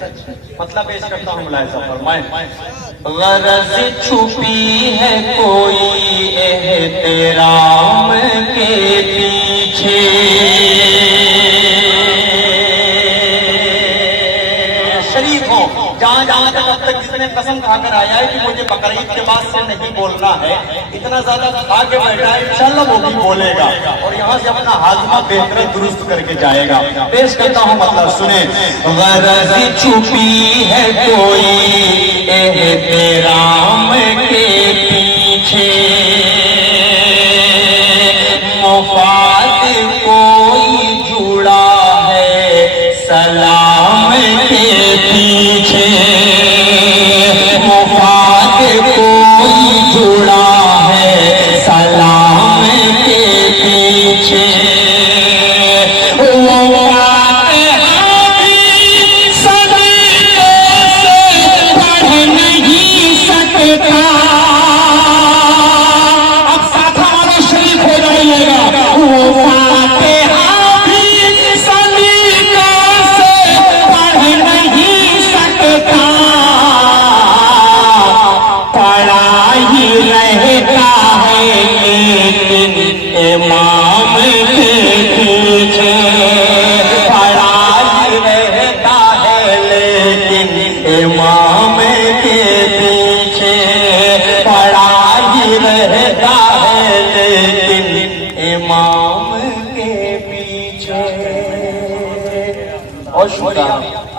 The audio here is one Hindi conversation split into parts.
मतलब पेश करता हूँ मुलाहिजा फरमाएं। गरज छुपी है कोई एहतराम के पीछे, शरीफ हो जहाँ जहाँ तक अब तक जिसने कसम खाकर आया है कि मुझे बकरीद के बाद से नहीं बोलना है, इतना ज्यादा खा के बैठा है, इंशाल्लाह वो भी बोलेगा और यहाँ से अपना हाजमा बेहतर दुरुस्त करके जाएगा। पेश करता हूँ मतलब सुने। गरज छुपी है कोई एहतराम के पीछे, मुफाद कोई जुड़ा है सलाम के पीछे, मुफाद कोई जुड़ा है सलाम के पीछे,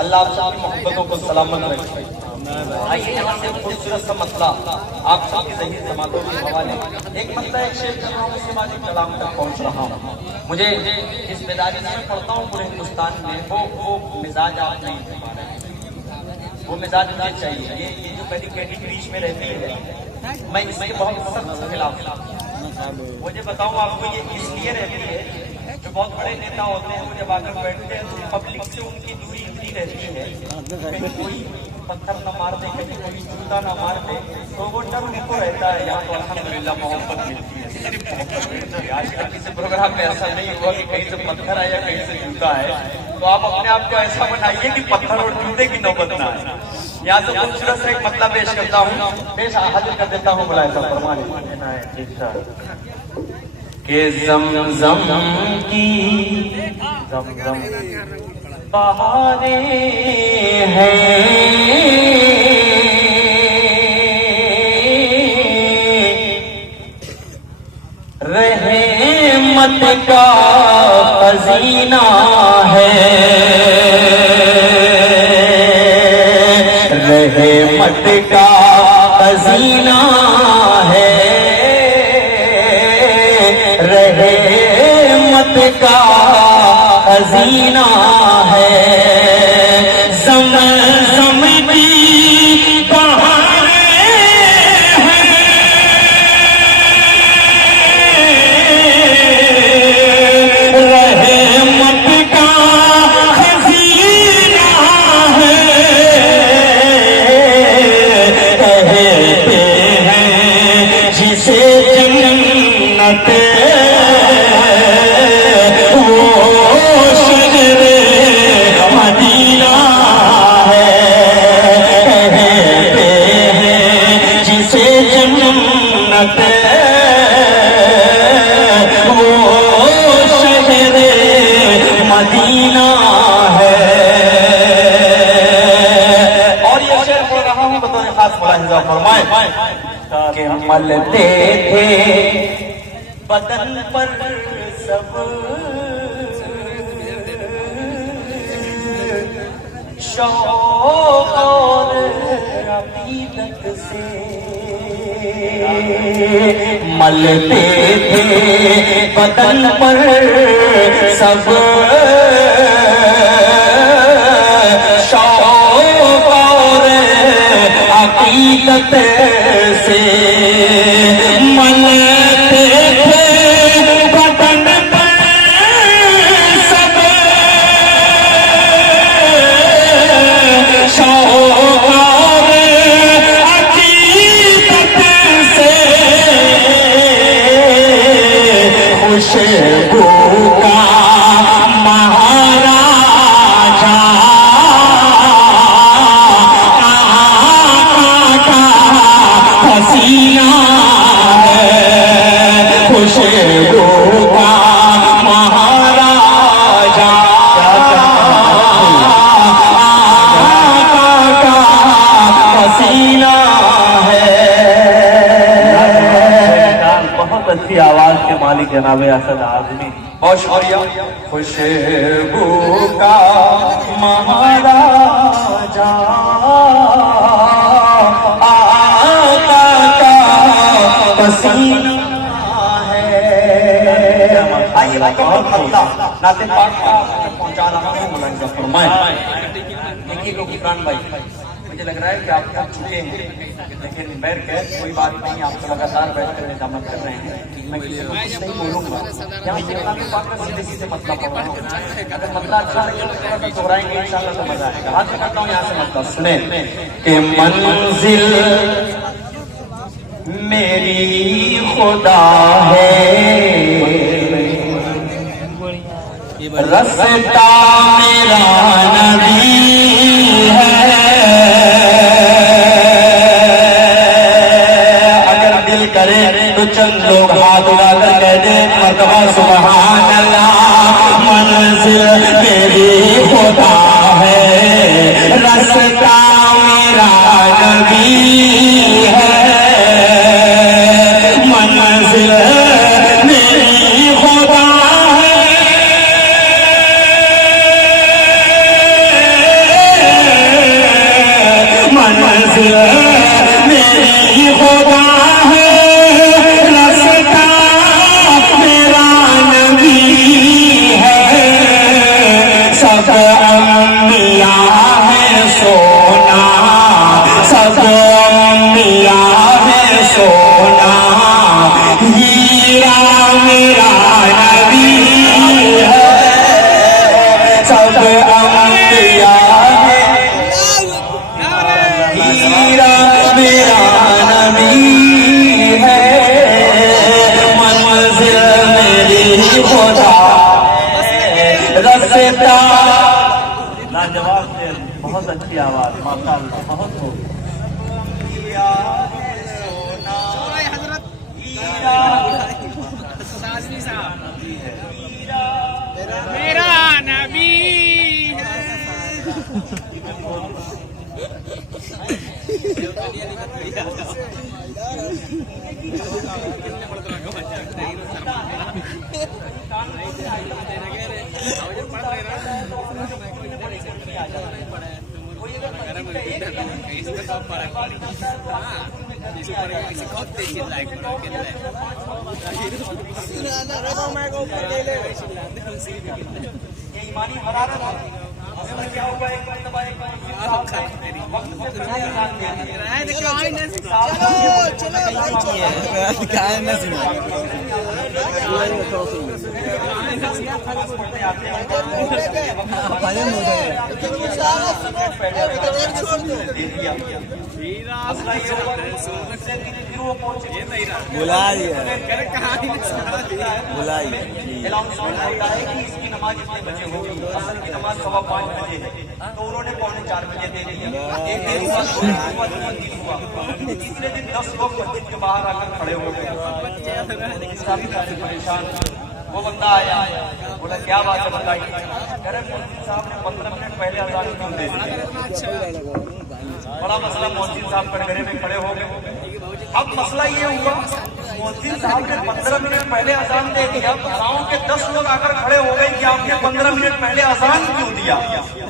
अल्लाह आप सबकी मोहब्बतों को सलामत रखे। आइए यहाँ से खूबसूरत सा मसला आप सबकी ज़हीर जमातों के हवाले, एक मसला एक शेर कर रहा हूँ, उसके बाद एक कलाम तक पहुँच रहा हूँ। मुझे इस बेदारी से पढ़ता हूँ पूरे हिंदुस्तान में वो मिजाज आप नहीं दे पा रहे, वो मिजाज मुझे चाहिए। ये जो कैटेगरी बीच में रहती है, मैं इसके बहुत सख्त खिलाफ। मुझे बताऊँ आपको, ये इसलिए रहती है जो बहुत बड़े नेता होते हैं, वो जब आकर बैठते हैं तो पब्लिक से उनकी दूरी इतनी रहती है, कहीं कोई पत्थर न मार दे, कहीं कोई जूता न मार दे, तो वो डर उनको रहता है। यहाँ तो अल्हम्दुलिल्लाह मोहब्बत मिलती है, सिर्फ मोहब्बत मिलती है। आजकल किसी प्रोग्राम में ऐसा नहीं हुआ कि कहीं से पत्थर है या कहीं से जूता है, तो आप अपने आप को ऐसा बनाइए कि पत्थर और जूते की नौबत ना आए। यहाँ से खूबसूरत से एक मतलब पेश करता हूँ, पेश हाजिर कर देता हूँ मुलाहिजा फरमाने के ज़मज़म की बहारें हैं, रहमत का खज़ीना है, रहमत का खज़ीना है, रहमत का खज़ीना है, ज़मज़म की बहारें हैं, रहमत का खज़ीना है, कहते हैं जिसे जन्नत मदीना है। और ये शेर पढ़ रहा हूँ बतौर खास मुलाहिजा फरमाएं कि मलते थे बदन पर सब शौक़ और अक़ीदत से, मलते थे बदन पर सब शौक़ और अक़ीदत से, मलते थे बदन पर सब शौक़ और अक़ीदत से, खुशबू का महाराजा जनाब असद आजमी। बहुत शुक्रिया। खुशबू का महाराजा आका का पसीना है। आइए नाते पाक का पहुंचा रहा हूँ मुलाहिजा फरमाएं। देखिए लोग इमरान भाई, मुझे लग रहा है कि आप थक चुके हैं, लेकिन बैर खैर कोई बात नहीं, आप लगातार बैठ कर निजामत कर रहे हैं। मैं किसी को कुछ नहीं बोलूंगा, यहाँ से पाक में बड़ी देखी से मतलब पढ़ रहा हूँ। अगर मतलब अच्छा लगे तो थोड़ा सा दोहराएंगे, इंशाल्लाह तो मजा आएगा। हाथ में करता हूँ यहाँ से मतलब सुने कि मंजिल मेरी खुदा है, रास्ता मेरा नबी है। अगर दिल करे तो चंद लोग हाथ उठाकर कह दे मर्तबा सुभान अल्लाह। मंजिल मेरी खुदा है, रास्ता मेरा नबी है। मंजिल मेरी खुदा है, मंजिल मेरी खुदा है, रास्ता मेरा नबी है। सब अंबिया है सोना, सब अंबिया है सोना, हीरा मेरा नबी है। सब अंबिया है हीरा मेरा नबी है। मंजिल मेरी खुदा है, रास्ता। लाजवाब से बहुत अच्छी आवाज, माशाअल्लाह, बहुत खूब। मेरा नबी है। ये ईमानी हरारत है। इसमें क्या हुआ, एक मर्तबा एक वक्त से पहले एलान किया गया। अनाउंसमेंट होता है कि इसकी नमाज इतने बजे होगी, असल की नमाज 5:15 बजे है, तो उन्होंने 3:45 बजे दे दिया। एक दिन हुआ, तीसरे दिन 10 लोग मस्जिद के बाहर आकर खड़े हो गए, काफी सारे परेशान। वो बंदा आया, बोला क्या बात है बताइए। कह रहे मोहसिन साहब ने 15 मिनट पहले अजान क्यों दे दी। बड़ा मसला, मोहसिन साहब कटघरे में खड़े हो गए। अब मसला ये हुआ, मोहसिन साहब ने 15 मिनट पहले अजान दे दिया, तो गाँव के 10 लोग आकर खड़े हो गए कि आपने 15 मिनट पहले अजान क्यों दिया।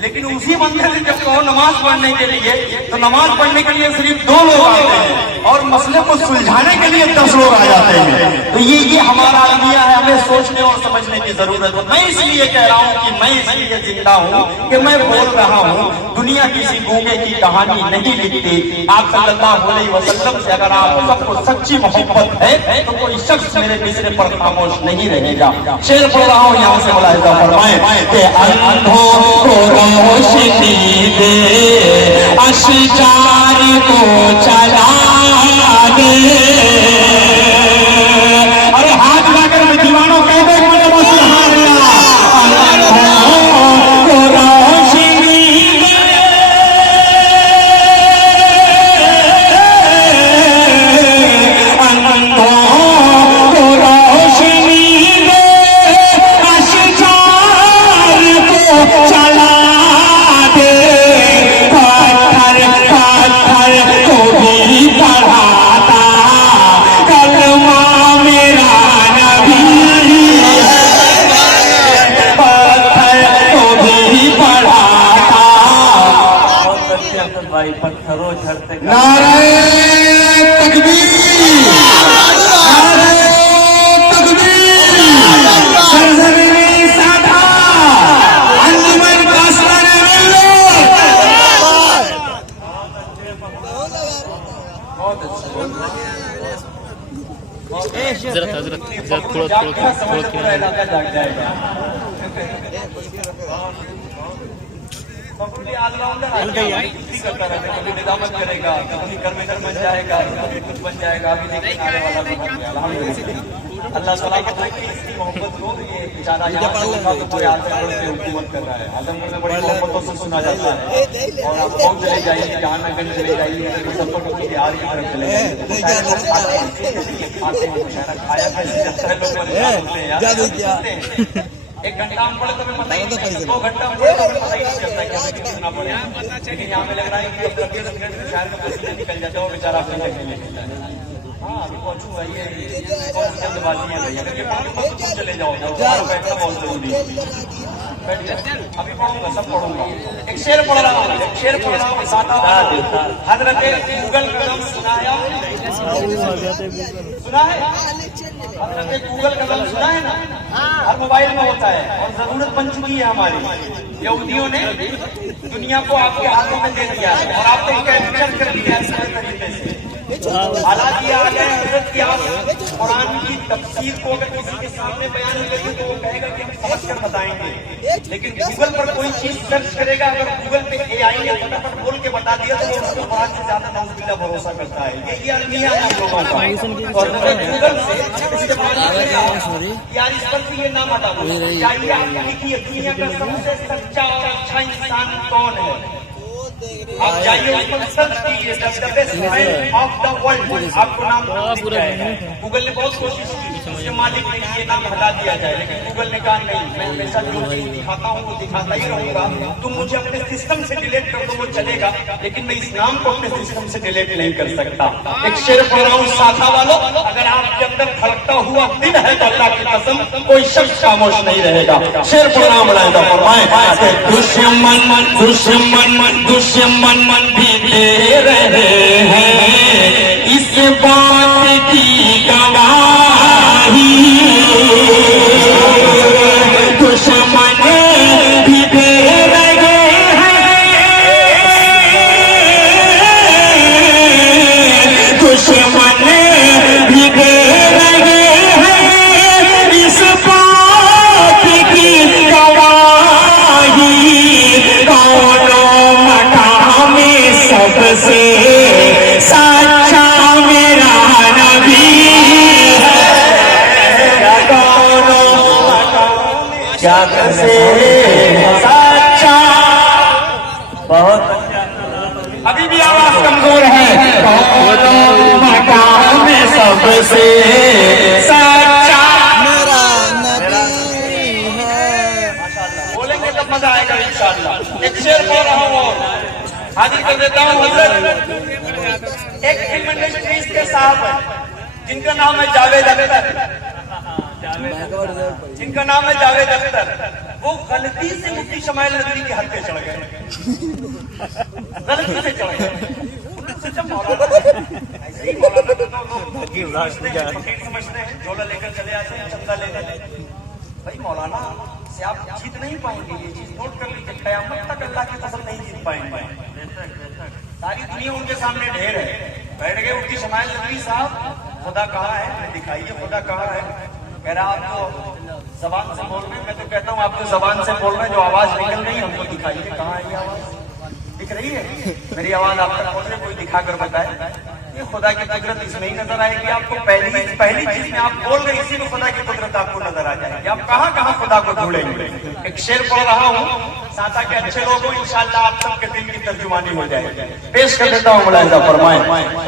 लेकिन उसी बंदे से जब कहो नमाज पढ़ने के लिए, तो नमाज पढ़ने के लिए सिर्फ 2 लोग आते हैं, और मसले को सुलझाने के लिए 10 लोग आ जाते हैं। तो ये हमारा अलमिया है, हमें सोचने और समझने की जरूरत है। मैं इसलिए कह रहा हूँ कि मैं इसलिए जिंदा हूँ कि मैं बोल रहा हूँ। दुनिया किसी गूंगे की कहानी नहीं लिखती। आप सल्लल्लाहु अलैहि वसल्लम से अगर आप सबको सच्ची मोहब्बत है तो कोई शख्स मेरे मिसरे पर खामोश नहीं रहेगा। शेर बोल रहा हूँ, यहाँ से मुलाहिजा फरमाएं कि अंधों को रोशनी दे, अशजार को चला दे। अरे हाथ लाकर मैं दीवानों कह दे मुझे सुभान अल्लाह। अंधों को रोशनी दे, अंधों को रोशनी दे, अशजार को चला दे। पत्थर पत्थर को भी सबसे असद भाई पत्थरों झड़ते का नारे तकबीर, नारे तकबीर, सरजमीन साधा, अंजुमन कासराने बहुत अच्छा। थोड़ा समझ पूरा इलाका जाग जाएगा। कभी ऑलराउंडर करता रहता है, कभी निजामत करेगा, कभी कर्मेंटर बन जाएगा, कभी कुछ बन जाएगा। अभी देखने आने वाला भी बन गया। अल्हम्दुलिल्लाह। अल्लाह सलामत रखे इसकी मोहब्बत को। ये बेचारा यहाँ था तो पूरे आजमगढ़ पे हुकूमत कर रहा है। आजमगढ़ में बड़ी मोहब्बतों से सुना जाता है। और आप कौन चले जाइए, जहानागंज चले जाइए, मुजफ्फरपुर बिहार की तरफ चले जाइए, खाते हैं मुशायरा खाया कैसे जाता है, लोग परेशान होते हैं यार। 1 घंटा हम पढ़े तो हमें पता ही नहीं चलता, 2 घंटा हम पढ़े तो हमें पता ही नहीं चलता कि हमें कितना पढ़े। लेकिन यहाँ पे लग रहा है कि अब करके 10 मिनट में शायद में पसीना निकल जाता है और बेचारा अपने लगने लगता है। हाँ अभी पहुंचूंगा, ये बहुत जल्दबाजी है भाई। अगर ये पढ़ तो तुम चले जाओगे, बैठना बहुत जरूरी है। अभी पढ़ूंगा, सब पढ़ूंगा। एक शेर पढ़ रहा हूँ, एक शेर पढ़ रहा हूँ। हजरत गूगल कदम सुना है आपने? सुना है? हजरत गूगल कदम सुना है ना? हर मोबाइल में होता है और जरूरत बन चुकी है हमारी। यहूदियों ने दुनिया को आपके हाथों में दे दिया है और आपने कैप्चर कर लिया है सारे तरीके से। हालांकि ये आ गया हजरत की आप कुरान की तफसीर को अगर किसी के सामने बयान करेंगे तो वो कहेगा कि हम समझ कर बताएंगे। लेकिन गूगल पर कोई चीज सर्च करेगा, अगर गूगल पे AI ने फटाफट बोल के बता दिया तो वो उसको कुरान से ज्यादा नाउजुबिल्लाह भरोसा करता है। ये अलमिया है हम लोगों का। और गूगल से यार इस पर से ये नाम हटाओ, चाहिए आप लिखिए दुनिया का सबसे सच्चा और अच्छा इंसान कौन है। आप जाइए उस पर सर्च कीजिए the best man of the world, आपको नाम दिख जाएगा। गूगल ने बहुत कोशिश की उसके मालिक ने ये नाम हटा दिया जाए, लेकिन गूगल ने कहा नहीं, मैं हमेशा जो चीज दिखाता हूँ वो दिखाता ही रहूंगा। तुम मुझे अपने सिस्टम से डिलीट कर दो वो चलेगा, लेकिन मैं इस नाम को अपने सिस्टम से डिलीट नहीं कर सकता। एक शेर पढ़ रहा हूँ साथा वालों, अगर आपके अंदर धड़कता हुआ दिल है तो अल्लाह की कसम कोई शख्स खामोश नहीं रहेगा। शेर पढ़ रहा हूँ, बनाएगा फरमाए दुश्मन दुश्मन दुश्मन भी दे रहे हैं इस बात की गवाही, दुश्मन भी दे रहे हैं, दुश्मन भी दे रहे हैं इस बात की गवाही। कौनो मकाम में सबसे सच्चा मेरा नबी है, कौनो क्या से सच्चा। बहुत अच्छा। अभी भी आवाज कमजोर है। कौनो मकाम में सबसे सच्चा मेरा नबी है। बोलेंगे तब मजा आएगा इंशाअल्लाह। एक शेर बोल रहा हूँ और हाजिर कर देता हूँ। एक फिल्म इंडस्ट्रीज के साहब हैं जिनका नाम है जावेद अख्तर, जिनका नाम है जावेद अख्तर। वो गलती से मुफ्ती शमाइल नदवी के हद पे चढ़ गए, गलती से चढ़ गए। ऐसे ही मौलाना समझते हैं, झोला लेकर चले आते हैं चंदा लेने। भाई मौलाना से आप जीत नहीं पाएंगे, ये चीज नोट कर लीजिए। कयामत तक अल्लाह की कसम नहीं जीत पाएंगे। सारी दुनिया उनके सामने ढेर है। बैठ गए मुफ्ती शमाइल नदवी साहब, खुदा कहाँ है दिखाइए, खुदा कहाँ है। कह रहा आप तो जबान से बोल रहे हैं, मैं तो कहता हूँ आप तो जबान से बोल रहे हैं, जो आवाज निकल रही है हमको दिखाइए, कहाँ है ये आवाज दिख रही है? मेरी आवाज आप तक पहुंच रही, कोई दिखाकर बताए। ये खुदा की कुदरत इसमें ही नजर आएगी आपको। पहली चीज में आप बोल रहे इसी में खुदा की कुदरत आपको नजर आ जाएगी। आप कहाँ कहाँ खुदा को ढूंढेंगे। एक शेर पढ़ रहा हूँ, साता के अच्छे लोग हो, इंशाअल्लाह आप सबके दिल की तर्जुमानी हो जाएगी। पेश कर देता हूँ, मुलाहिजा फरमाए।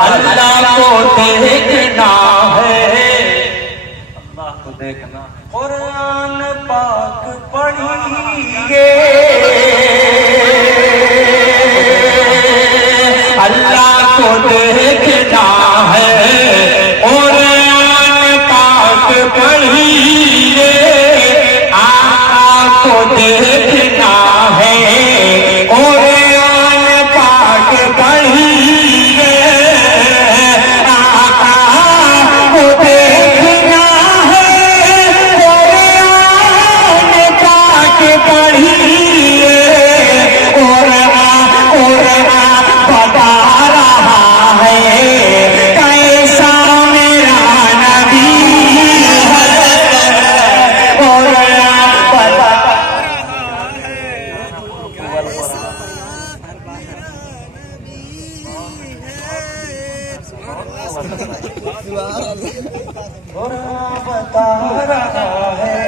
अल्लाह को देखना है, अल्लाह को देखना, कुरान पाक पढ़िए, अल्लाह को देखना है कुरान पाक पढ़िए, आका को देखना है कुरान पाक और बता रहा है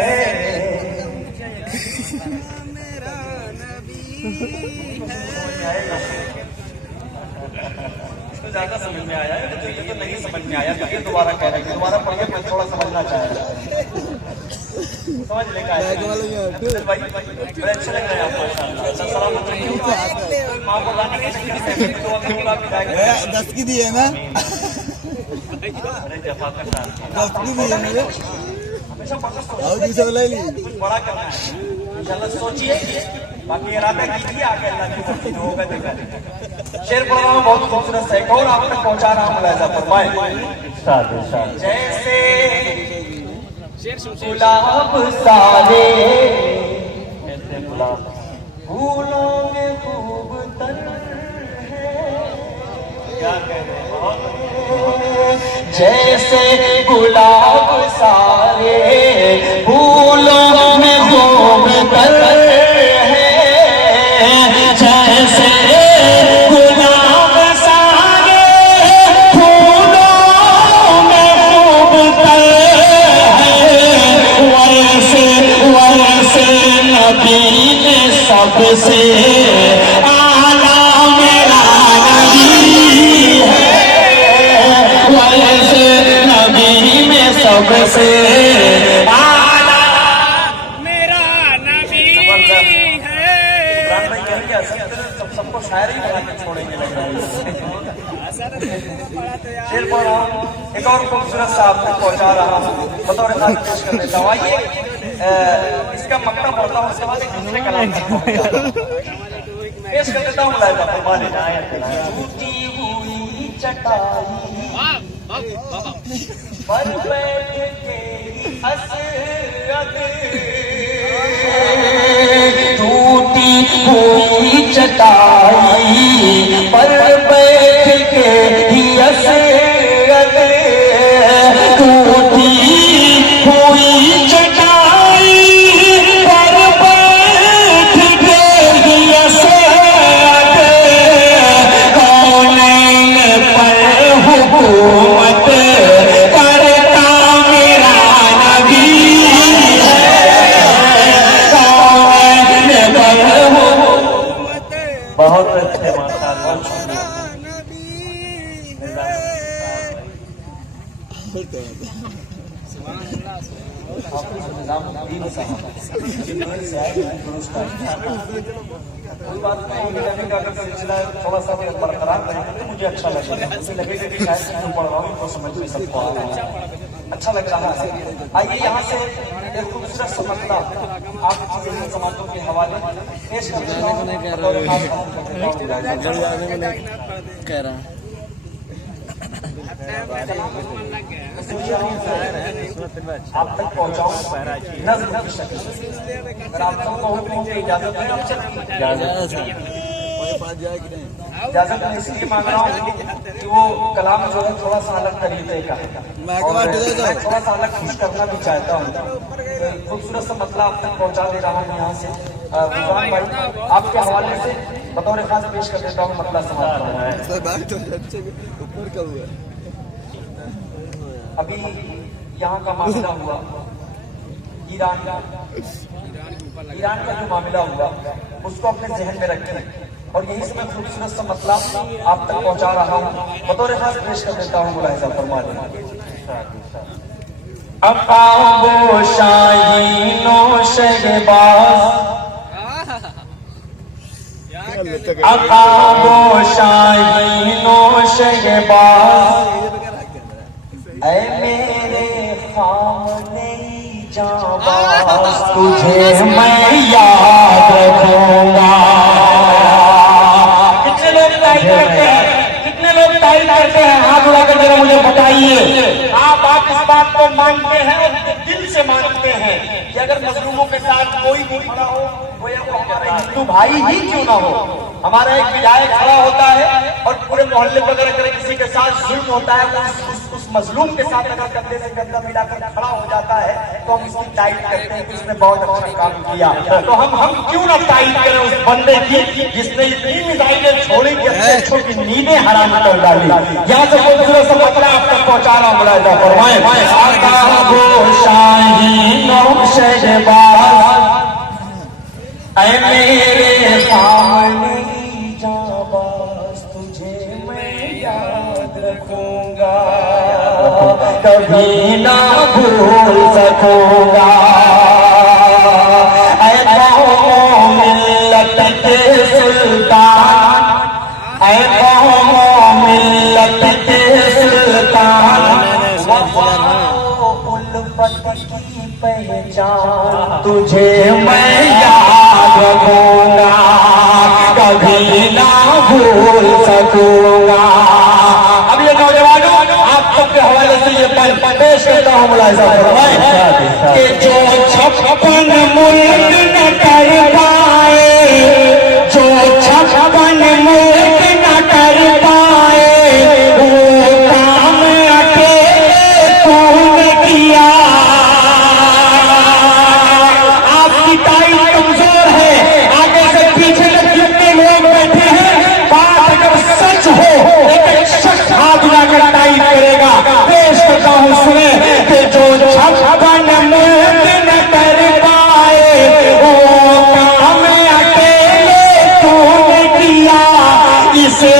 इसको ज्यादा समझ में आया है, तो ये तो नहीं समझ में आया तो ये दोबारा कह रहे हैं, दोबारा पढ़िए, मैं थोड़ा समझना चाह रहा हूँ। समझ लेगा भाई, बड़े अच्छे लग रहे हैं आप माशाल्लाह। सलामत रहिए। माँ बुलाने के चक्कर में तो अभी बुला के जाएंगे। 10 की दी है ना, अरे जफा का साथ 10 की दी है मुझे। हमेशा फोकस करो, आओ दूसरा ले ली। कुछ बड़ा करना है इंशाल्लाह, सोचिए, बाकी इरादा कीजिए, आगे अल्लाह की मर्जी जो होगा देखा जाएगा। शेर पढ़ रहा हूँ, बहुत खूबसूरत है, और आप तक पहुंचा रहा हूँ, मुलाहिजा फरमाएं। जैसे गुलाब सारे फूलों में खूब तर है, क्या कह रहे हैं, बहुत जैसे गुलाब सारे फूलों में खूब तर है, जैसे गुलाब सारे फूलों में खूब तर है, वैसे वैसे नबी ने सबसे आला मेरा नबी है, वैसे नबी में सबसे आला मेरा नबी है। इमरान भाई कह क्या सबको शायरी बना के छोड़ेंगे लग रहा है। शेर पढ़ रहा हूँ, एक और खूबसूरत सा आप तक पहुंचा रहा हूँ, बतौर खास पेश कर देता हूँ। आइए इसका मक्ता पढ़ता हूँ, उसके बाद एक दूसरे कलाम पेश कर देता हूँ। मुलाहिजा फरमाने टूटी हुई चटाई पर बैठ के हसरत, टूटी हुई चटाई पर बैठ के ही हसरत, टूटी हुई चटाई पर बैठ के ही हसरत, कौनैन पर हुकूमत करता मेरा नबी है, कौनैन पर हुकूमत। बहुत अच्छे माशाल्लाह। कोई बात नहीं, मिलाने का अगर सिलसिला थोड़ा सा भी बरकरार रहेगा तो मुझे अच्छा लगेगा, मुझे लगेगा कि शायद जो पढ़ रहा हूँ तो समझ में सबको आ रहा है, अच्छा लग रहा है। आइए यहाँ से एक खूबसूरत सा मसला आप समाजों के हवाले पेश कर देता हूँ। कह रहा आप तक पहुँचाऊँ नज़्म की शक्ल में। अगर आप सबको हुक्म की इजाजत है, आप चलिए। इजाजत मैं इसलिए मांग रहा हूँ कि वो कलाम जो है थोड़ा सा अलग तरीके का है, और मैं थोड़ा सा अलग कुछ करना भी चाहता हूँ। खूबसूरत सा मतलब आप तक पहुँचा दे रहा हूँ यहाँ से। गुलजान भाई आपके हवाले से बतौर खास पेश कर देता हूँ, मतलब समझ रहा है। ऊपर का हुआ अभी यहाँ का मामला हुआ, ईरान का जो मामला हुआ उसको अपने जहन में रखें, और यही से मैं खूबसूरत सा मतलब आप तक पहुँचा रहा हूँ, बतौर खास पेश कर देता हूँ। मुलाहिजा फरमाने अकाबो शाहीनो शहबाज, अकाबो शाहीनो शहबाज, ऐ मेरे सामने जाबाज, तुझे मैं याद रखूंगा। कितने लोग टाइप करते हैं, कितने लोग टाइप करते हैं, हाथ उठाकर जरा मुझे बताइए। आप इस बात को मानते हैं और दिल से मानते हैं कि अगर मजलूमों के साथ कोई भी खड़ा हो, वो हमारा हिंदू भाई ही क्यों ना हो, हमारा एक विधायक खड़ा होता है और पूरे मोहल्ले पर अगर किसी के साथ जुल्म होता है, उस मजलूम के साथ अगर कंधे से कंधा मिलाकर खड़ा हो जाता है तो हम उसकी तारीफ करते हैं कि उसने बहुत अच्छा काम किया। तो हम क्यों ना तारीफ करें उस बंदे की जिसने इतनी मिसाइलें छोड़ी कि अच्छे अच्छों की नींदें हराम कर डाली। यहाँ से खूबसूरत सा मतलब पहुंचाना मुलाहिजा फरमाए। आदाबो शाहीनों शहबाज ऐ मेरे सामने जाबाज, तुझे मैं याद रखूंगा, कभी ना भूल सकूंगा। ऐ कौमों मिल्लत के सुल्तान, ऐ कौमों मिल्लत के सुल्तान, उल्फत की पहचान, तुझे मैं याद रखूंगा, कभी ना भूल सकूंगा। अब ये नौजवानों, आप सबके हवाले से ये पेश करता हूँ मुलाहिजा फरमाए कि जो 56 मुल्क न कर पाए, जो 56 मुल्क न कर पाए, वो काम अकेले तूने किया। आपकी टाइम कमजोर है, आगे से पीछे तक जितने लोग बैठे हैं, बात अगर सच हो एक शख्स हाथ उठाकर टाइप करेगा। पेश करता हूँ सुने कि जो 56 मुल्क न कर पाए, वो काम अकेले तूने किया। इसे